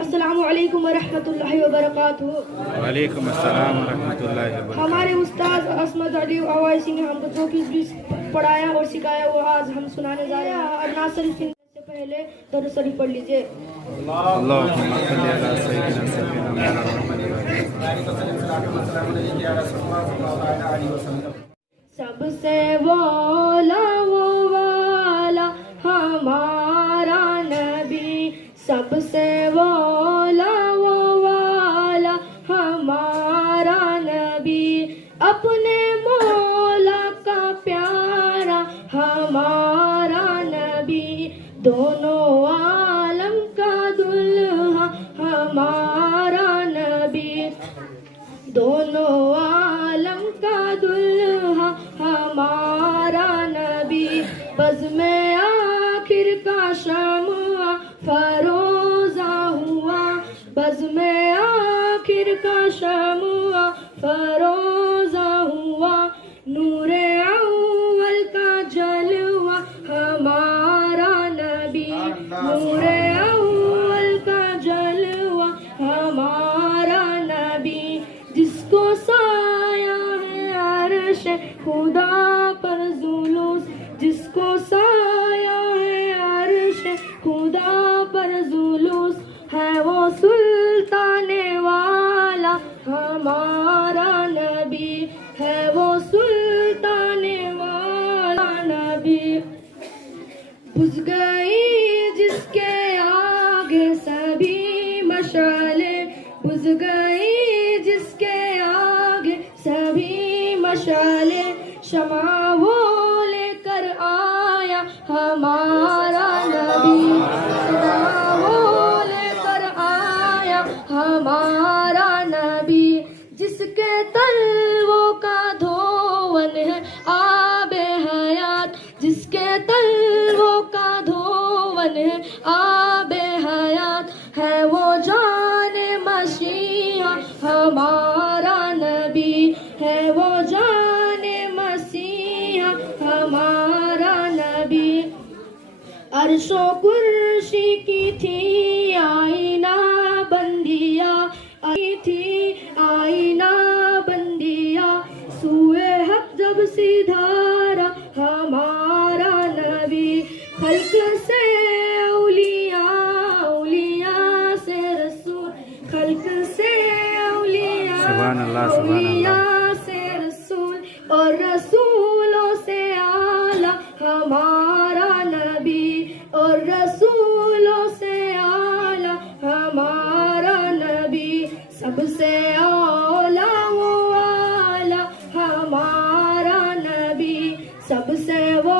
السلام علیکم ورحمۃ اللہ وبرکاتہ۔ وعلیکم السلام ورحمۃ اللہ وبرکاتہ۔ ہمارے استاد عصمت علی اویسی نے ہم کو جو کچھ پڑھایا اور سکھایا وہ آج ہم سنانے جا رہے ہیں۔ اور ناصر سے پہلے درود شریف پڑھ لیجیے۔ اللہم صلی علی سیدنا سیدنا محمد۔ سب سے والا ہمارا نبی، سب سے والا ہمارا نبی، اپنے مولا کا پیارا ہمارا نبی، دونوں عالم کا دلہا ہمارا نبی، دونوں عالم کا دلہا ہمارا نبی، بزم آخر کا شمع فروزہ ہوا، بزم آخر کا شمع فروزہ ہوا، نور اول کا جلوہ ہمارا نبی، نور اول کا جلوہ ہمارا نبی، جس کو سایہ ہے عرش خدا پر جلوس، جس کو سایہ ہے عرش خدا پر جلوس، ہے وہ سلطان والا ہمارا نبی، ہے وہ سلطان والا نبی، بجھ گئی جس کے آگے سبھی مشعلیں، بجھ گئی جس کے آگے سبھی مشعلیں، شمع وہ لے کر آیا ہمارا نبی، شمع وہ لے کر آیا ہمارا نبی، جس کے تلووں کا دھون ہے آب حیات، جس کے تلووں کا دھون ہے آب حیات، ہے وہ جان مسیحا ہمارا نبی، ہے وہ جان مسیحا ہمارا نبی، عرش و کرسی کی تھی آئینہ بندیا، تھی آئینہ بندیا، سوئے حق جب سدھارا ہمارا نبی، خلق سے اولیاء، اولیاء سے رسول، خلق سے اولیاء، سبحان اللہ، سبحان اللہ، اولیاء سے رسول، اور رسولوں سے اعلیٰ ہمارا نبی، اور رسولوں سے اعلیٰ ہمارا نبی، سب سے اولیٰ وہ اعلیٰ ہمارا نبی، سب سے وہ